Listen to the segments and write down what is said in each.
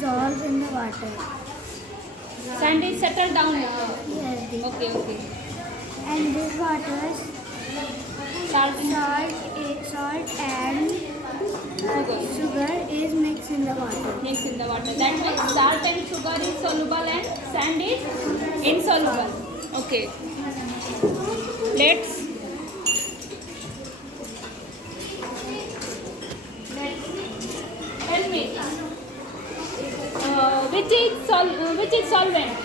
dissolves in the water. Sand is settled down. Yes, the- Okay. and this water, Salt and salt and sugar is mixed in the water. mix in the water. That means salt and sugar is soluble and sand is insoluble. Okay. Let's tell me. Which is solvent?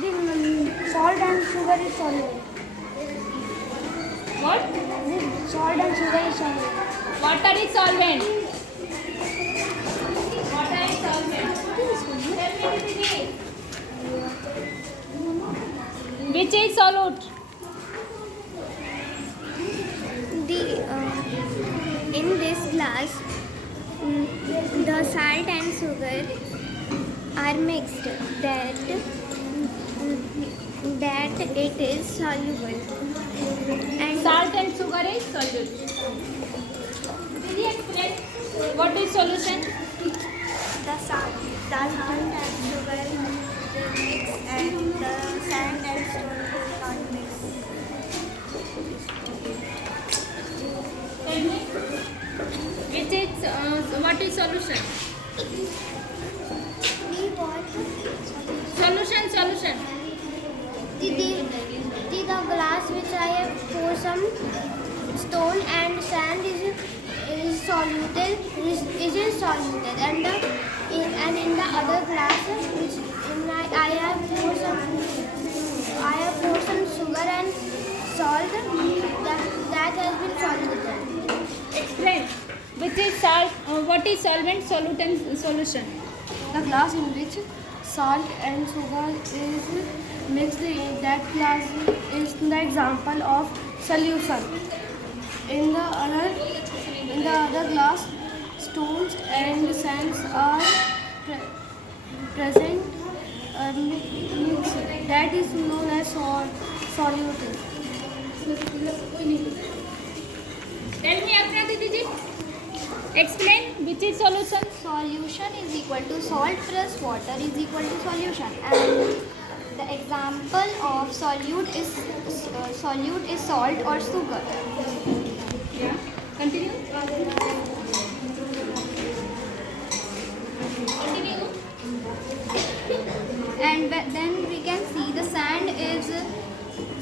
The salt and sugar is soluble. What? The salt and sugar is soluble. Water is solvent. Water is solvent. Tell me the thing. Which is solute? In this glass, the salt and sugar are mixed. That it is soluble. And Salt and sugar is solute. Will you explain what is solution? the salt and sugar is mixed, and the sand and stone is not mixed. Tell me. Which is what is solution? Solution. The glass which I have poured some stone and sand is insoluble, and in the other glass which I have poured some sugar and salt that has been soluble. Explain. Which is salt? What is solvent, solute, and solution? The glass in which salt and sugar is mixed, that glass is the example of solution. In the other glass, stones and sands are present, mixed. That is known as solute. Tell me, Apna Didi ji. Explain which is solution. Solution is equal to salt plus water is equal to solution, and the example of solute is salt or sugar. Yeah. Continue. And then we can see the sand is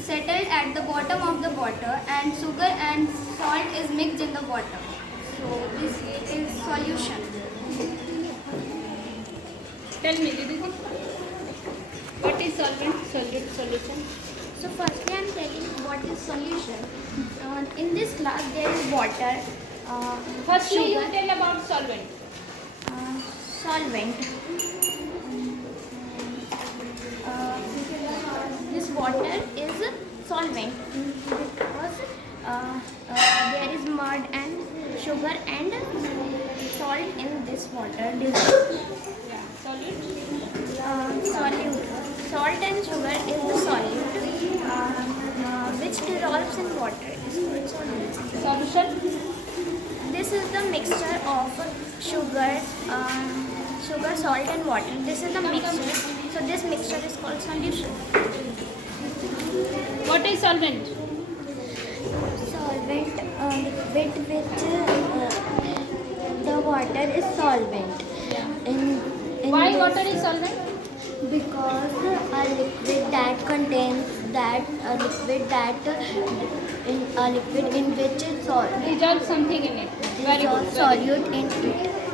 settled at the bottom of the water, and sugar and salt is mixed in the water. So this is solution. Tell me, Didi ji. What is solvent, solute, solution? So firstly I am telling what is solution. In this glass there is water, Firstly, you sugar, tell about solvent. solvent. This water is solvent because there is mud and sugar and salt in this water. Yeah. Solute. Solute. Salt and sugar is the solute which dissolves in water is called solute. Solution. This is the mixture of sugar, salt and water. This is the mixture. So this mixture is called solution. What is solvent? Solvent, liquid which the water is solvent. In Why this- water is solvent? Because a liquid that contains a liquid in which is Dissolve something in it. Very good. solute in it.